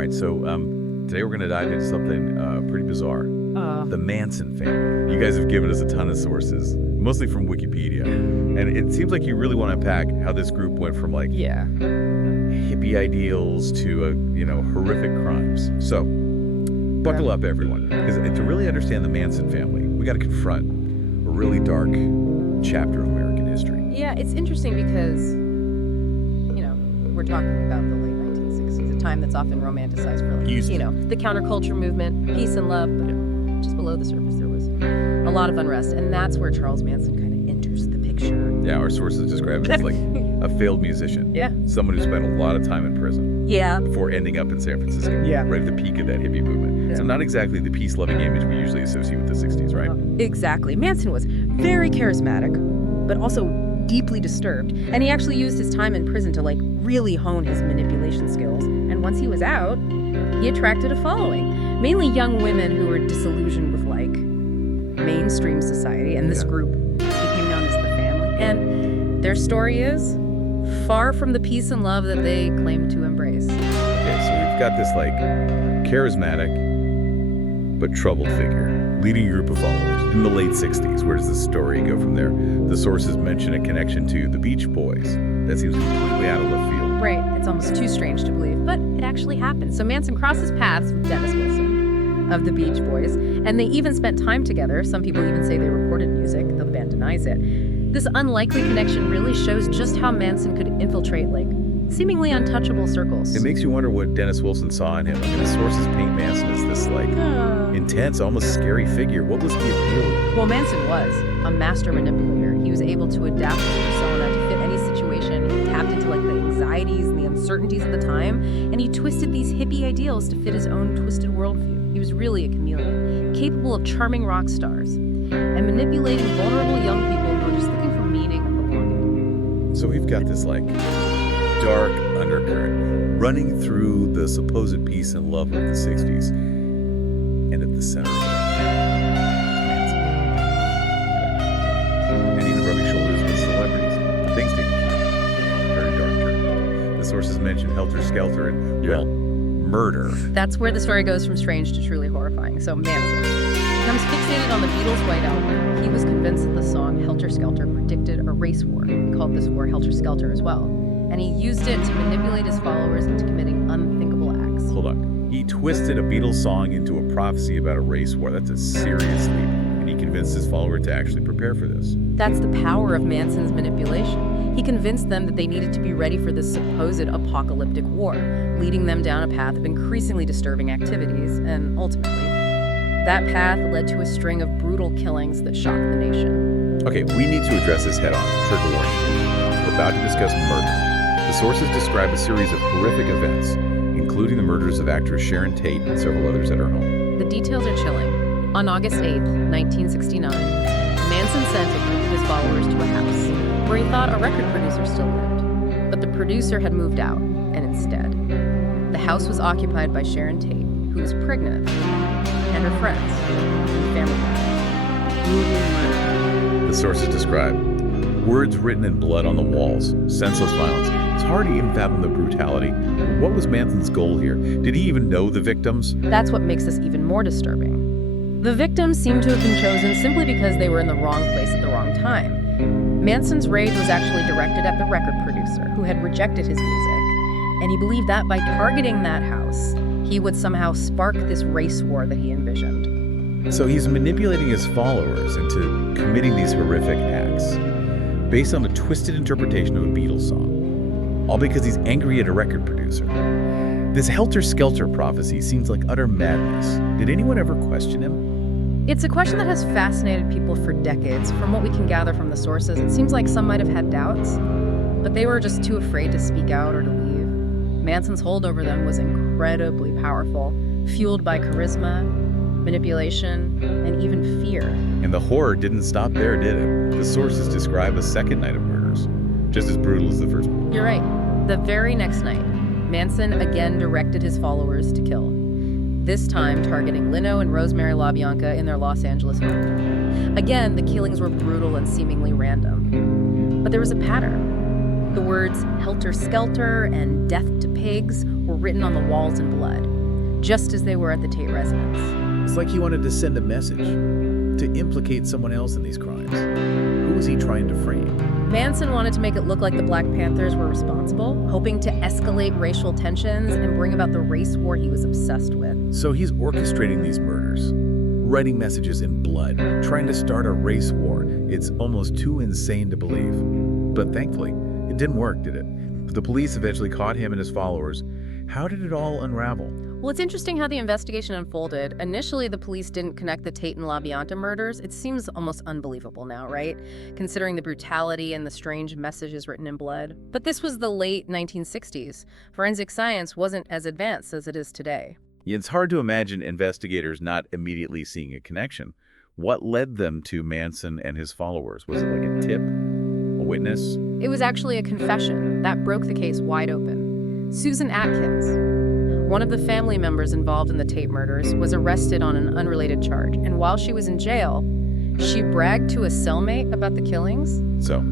right, so today we're going to dive into something pretty bizarre. The Manson family. You guys have given us a ton of sources, mostly from Wikipedia. And it seems like you really want to unpack how this group went from like hippie ideals to, horrific crimes. So buckle up, everyone, because to really understand the Manson family, we got to confront a really dark chapter of American history. Yeah, it's interesting because, we're talking about the late 1960s, a time that's often romanticized for, the counterculture movement, peace and love, but just below the surface there was a lot of unrest, and that's where Charles Manson kind of enters the picture. Yeah, our sources describe him as like a failed musician. Yeah. Someone who spent a lot of time in prison. Yeah. Before ending up in San Francisco. Yeah. Right at the peak of that hippie movement. Yeah. So not exactly the peace-loving image we usually associate with the 60s, right? Exactly. Manson was very charismatic, but also deeply disturbed. And he actually used his time in prison to really hone his manipulation skills. And once he was out, he attracted a following. Mainly young women who were disillusioned with mainstream society. And this group became known as the family. And their story is far from the peace and love that they claim to embrace. Okay, so we've got this charismatic but troubled figure leading a group of followers in the late 60s. Where does the story go from there? The sources mention a connection to the Beach Boys. That seems completely out of left field. Right. It's almost too strange to believe, but it actually happened. So Manson crosses paths with Dennis Wilson of the Beach Boys, and they even spent time together. Some people even say they recorded music, though the band denies it. This unlikely connection really shows just how Manson could infiltrate seemingly untouchable circles. It makes you wonder what Dennis Wilson saw in him. I mean, the sources paint Manson as this intense, almost scary figure. What was the appeal? Well, Manson was a master manipulator. He was able to adapt his persona to fit any situation. He tapped into the anxieties and the uncertainties of the time, and he twisted these hippie ideals to fit his own twisted worldview. He was really a chameleon, capable of charming rock stars and manipulating vulnerable young people who were just looking for meaning and belonging. So we've got this dark undercurrent running through the supposed peace and love of the 60s, and at the center of it, Manson. And even rubbing shoulders with celebrities. Things take a very dark turn. The sources mention Helter Skelter and, murder. That's where the story goes from strange to truly horrifying. So Manson becomes fixated on the Beatles' White Album. He was convinced that the song Helter Skelter predicted a race war. He called this war Helter Skelter as well. And he used it to manipulate his followers into committing unthinkable acts. Hold on. He twisted a Beatles song into a prophecy about a race war. That's a serious leap. And he convinced his follower to actually prepare for this. That's the power of Manson's manipulation. He convinced them that they needed to be ready for this supposed apocalyptic war, leading them down a path of increasingly disturbing activities. And ultimately, that path led to a string of brutal killings that shocked the nation. Okay, we need to address this head on. Trigger warning. We're about to discuss murder. The sources describe a series of horrific events, including the murders of actress Sharon Tate and several others at her home. The details are chilling. On August 8th, 1969, Manson sent a group of his followers to a house where he thought a record producer still lived. But the producer had moved out, and instead, the house was occupied by Sharon Tate, who was pregnant, and her friends and family members. Brutally murdered. The sources describe words written in blood on the walls, senseless violence. It's hard to even fathom the brutality. What was Manson's goal here? Did he even know the victims? That's what makes this even more disturbing. The victims seem to have been chosen simply because they were in the wrong place at the wrong time. Manson's rage was actually directed at the record producer, who had rejected his music, and he believed that by targeting that house, he would somehow spark this race war that he envisioned. So he's manipulating his followers into committing these horrific acts based on a twisted interpretation of a Beatles song, all because he's angry at a record producer. This Helter Skelter prophecy seems like utter madness. Did anyone ever question him? It's a question that has fascinated people for decades. From what we can gather from the sources, it seems like some might have had doubts, but they were just too afraid to speak out or to leave. Manson's hold over them was incredibly powerful, fueled by charisma, manipulation, and even fear. And the horror didn't stop there, did it? The sources describe a second night of murders, just as brutal as the first one. You're right. The very next night, Manson again directed his followers to kill, this time targeting Lino and Rosemary LaBianca in their Los Angeles home. Again, the killings were brutal and seemingly random. But there was a pattern. The words helter-skelter and death to pigs were written on the walls in blood, just as they were at the Tate residence. It's like he wanted to send a message, to implicate someone else in these crimes. Who was he trying to frame? Manson wanted to make it look like the Black Panthers were responsible, hoping to escalate racial tensions and bring about the race war he was obsessed with. So he's orchestrating these murders, writing messages in blood, trying to start a race war. It's almost too insane to believe. But thankfully, it didn't work, did it? The police eventually caught him and his followers. How did it all unravel? Well, it's interesting how the investigation unfolded. Initially, the police didn't connect the Tate and LaBianca murders. It seems almost unbelievable now, right? Considering the brutality and the strange messages written in blood. But this was the late 1960s. Forensic science wasn't as advanced as it is today. It's hard to imagine investigators not immediately seeing a connection. What led them to Manson and his followers? Was it like a tip? A witness? It was actually a confession that broke the case wide open. Susan Atkins, one of the family members involved in the Tate murders, was arrested on an unrelated charge. And while she was in jail, she bragged to a cellmate about the killings. So,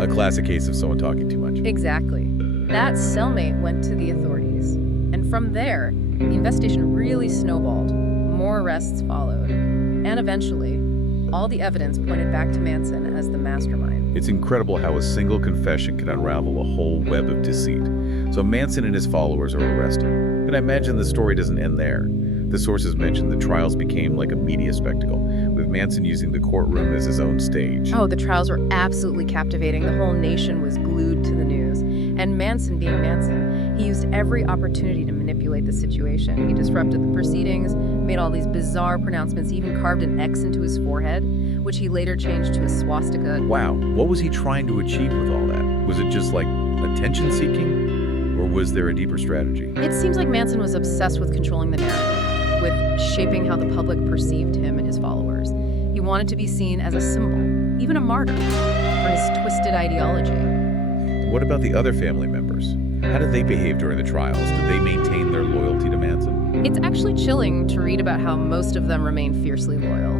a classic case of someone talking too much. Exactly. That cellmate went to the authorities. And from there, the investigation really snowballed. More arrests followed. And eventually, all the evidence pointed back to Manson as the mastermind. It's incredible how a single confession can unravel a whole web of deceit. So Manson and his followers are arrested. And I imagine the story doesn't end there. The sources mentioned the trials became like a media spectacle, with Manson using the courtroom as his own stage. Oh, the trials were absolutely captivating. The whole nation was glued to the news. And Manson being Manson, he used every opportunity to manipulate the situation. He disrupted the proceedings, made all these bizarre pronouncements, even carved an X into his forehead, which he later changed to a swastika. Wow, what was he trying to achieve with all that? Was it just like attention-seeking? Or was there a deeper strategy? It seems like Manson was obsessed with controlling the narrative, with shaping how the public perceived him and his followers. He wanted to be seen as a symbol, even a martyr, for his twisted ideology. What about the other family members? How did they behave during the trials? Did they maintain their loyalty to Manson? It's actually chilling to read about how most of them remained fiercely loyal,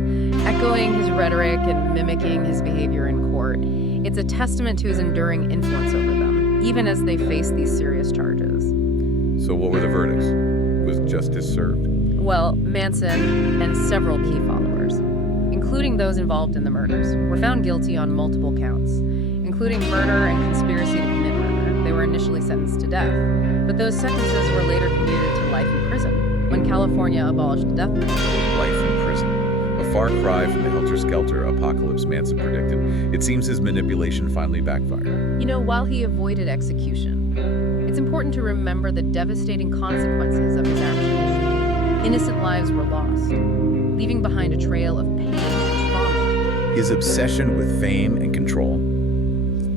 echoing his rhetoric and mimicking his behavior in court. It's a testament to his enduring influence over them, even as they face these serious charges. So what were the verdicts? Was justice served? Well, Manson and several key followers, including those involved in the murders, were found guilty on multiple counts, including murder and conspiracy to commit murder. They were initially sentenced to death, but those sentences were later commuted to life in prison when California abolished the death penalty. Life in prison. A far cry from the helter-skelter apocalypse Manson predicted. It seems his manipulation finally backfired. You know, while he avoided execution, it's important to remember the devastating consequences of his actions. Innocent lives were lost, leaving behind a trail of pain and trauma. His obsession with fame and control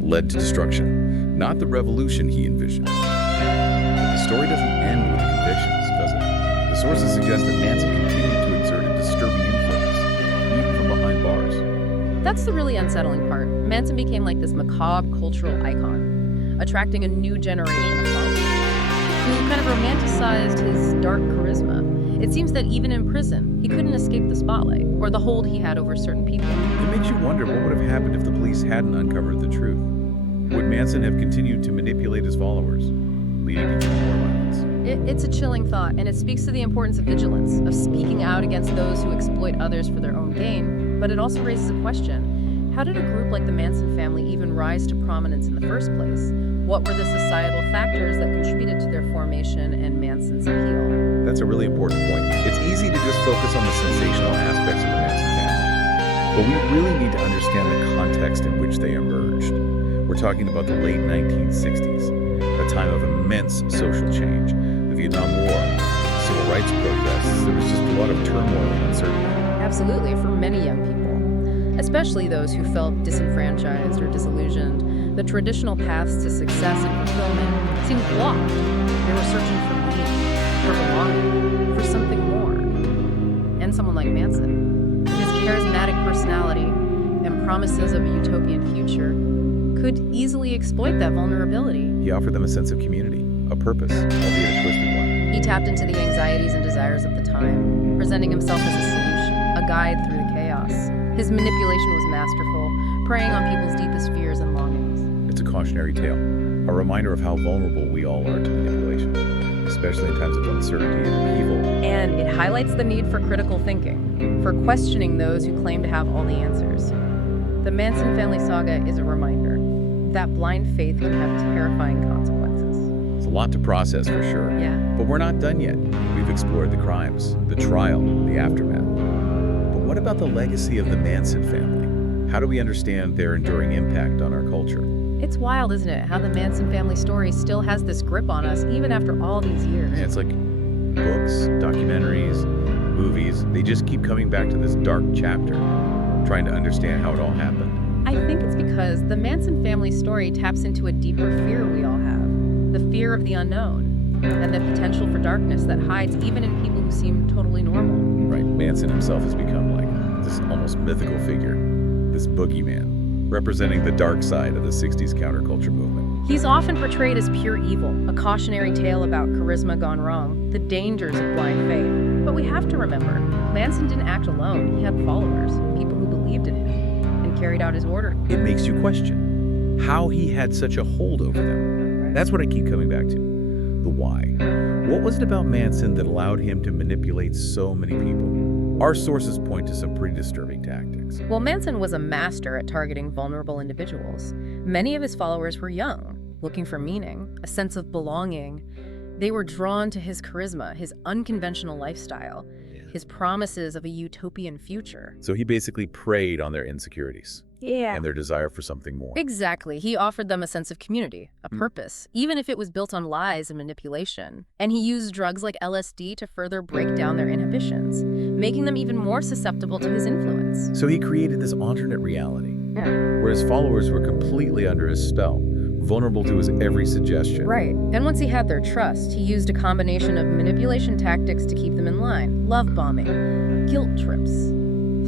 led to destruction, not the revolution he envisioned. But the story doesn't end with convictions, does it? The sources suggest that Manson continued to exert a disturbing influence, even from behind bars. That's the really unsettling part. Manson became like this macabre cultural icon, attracting a new generation of followers who kind of romanticized his dark charisma. It seems that even in prison, he couldn't escape the spotlight or the hold he had over certain people. It makes you wonder what would have happened if the police hadn't uncovered the truth. Would Manson have continued to manipulate his followers, leading to more violence? It's a chilling thought, and it speaks to the importance of vigilance, of speaking out against those who exploit others for their own gain. But it also raises a question. How did a group like the Manson family even rise to prominence in the first place? What were the societal factors that contributed to their formation and Manson's appeal? That's a really important point. It's easy to just focus on the sensational aspects of the Manson family, but we really need to understand the context in which they emerged. We're talking about the late 1960s, a time of immense social change. The Vietnam War, civil rights protests, there was just a lot of turmoil and uncertainty. Absolutely, for many young people, especially those who felt disenfranchised or disillusioned. The traditional paths to success and fulfillment seemed blocked. They were searching for meaning, for belonging, for something more. And someone like Manson, with his charismatic personality and promises of a utopian future, could easily exploit that vulnerability. He offered them a sense of community, a purpose, albeit a twisted one. He tapped into the anxieties and desires of the time, presenting himself as a solution, a guide through the chaos. His manipulation was masterful, preying on people's deepest fears and longings. It's a cautionary tale, a reminder of how vulnerable we all are to manipulation, especially in times of uncertainty and upheaval. And it highlights the need for critical thinking, for questioning those who claim to have all the answers. The Manson family saga is a reminder that blind faith can have terrifying consequences. It's a lot to process for sure. Yeah. But we're not done yet. We've explored the crimes, the trial, the aftermath. But what about the legacy of the Manson family? How do we understand their enduring impact on our culture? It's wild, isn't it, how the Manson family story still has this grip on us even after all these years. Yeah, it's like books, documentaries, movies. They just keep coming back to this dark chapter, trying to understand how it all happened. I think it's because the Manson family story taps into a deeper fear we all have, the fear of the unknown, and the potential for darkness that hides even in people who seem totally normal. Right, Manson himself has become like this almost mythical figure, this boogeyman, representing the dark side of the 60s counterculture movement. He's often portrayed as pure evil, a cautionary tale about charisma gone wrong, the dangers of blind faith. But we have to remember, Manson didn't act alone. He had followers, people who believed in him and carried out his order. It makes you question how he had such a hold over them. That's what I keep coming back to. The why. What was it about Manson that allowed him to manipulate so many people? Our sources point to some pretty disturbing tactics. Well, Manson was a master at targeting vulnerable individuals. Many of his followers were young, looking for meaning, a sense of belonging. They were drawn to his charisma, his unconventional lifestyle, his promises of a utopian future. So he basically preyed on their insecurities and their desire for something more. Exactly. He offered them a sense of community, a purpose, even if it was built on lies and manipulation. And he used drugs like LSD to further break down their inhibitions, making them even more susceptible to his influence. So he created this alternate reality, Yeah. where his followers were completely under his spell, vulnerable to his every suggestion. Right. And once he had their trust, he used a combination of manipulation tactics to keep them in line. Love bombing, guilt trips,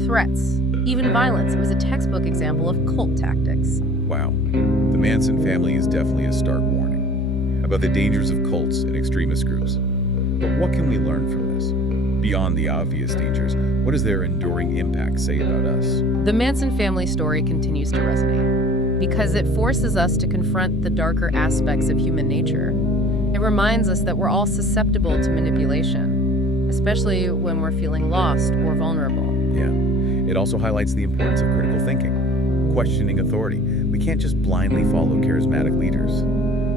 threats, even violence. It was a textbook example of cult tactics. Wow. The Manson family is definitely a stark warning about the dangers of cults and extremist groups. But what can we learn from this? Beyond the obvious dangers, what does their enduring impact say about us? The Manson family story continues to resonate because it forces us to confront the darker aspects of human nature. It reminds us that we're all susceptible to manipulation, especially when we're feeling lost or vulnerable. Yeah. It also highlights the importance of critical thinking, questioning authority. We can't just blindly follow charismatic leaders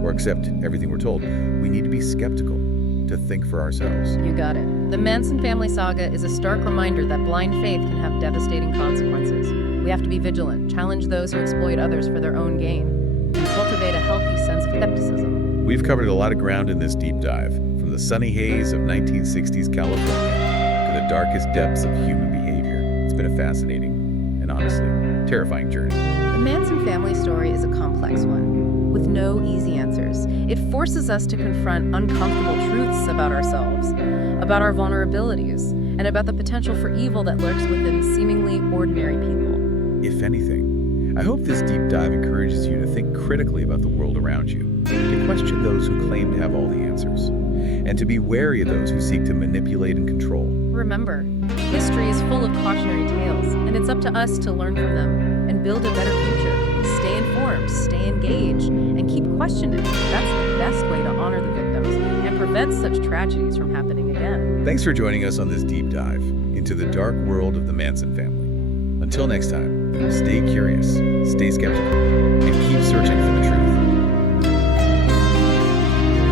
or accept everything we're told. We need to be skeptical, to think for ourselves. You got it. The Manson family saga is a stark reminder that blind faith can have devastating consequences. We have to be vigilant, challenge those who exploit others for their own gain, and cultivate a healthy sense of skepticism. We've covered a lot of ground in this deep dive, from the sunny haze of 1960s California to the darkest depths of human behavior. It's been a fascinating and honestly terrifying journey. The Manson family story is a complex one, with no easy answers. It forces us to confront uncomfortable truths about ourselves, about our vulnerabilities, and about the potential for evil that lurks within seemingly ordinary people. If anything, I hope this deep dive encourages you to think critically about the world around you, to question those who claim to have all the answers, and to be wary of those who seek to manipulate and control. Remember, history is full of cautionary tales, and it's up to us to learn from them and build a better future. Stay informed, stay engaged, and keep questioning. That's the best way to honor the victims and prevent such tragedies from happening again. Thanks for joining us on this deep dive into the dark world of the Manson family. Until next time, stay curious, stay skeptical, and keep searching for the truth.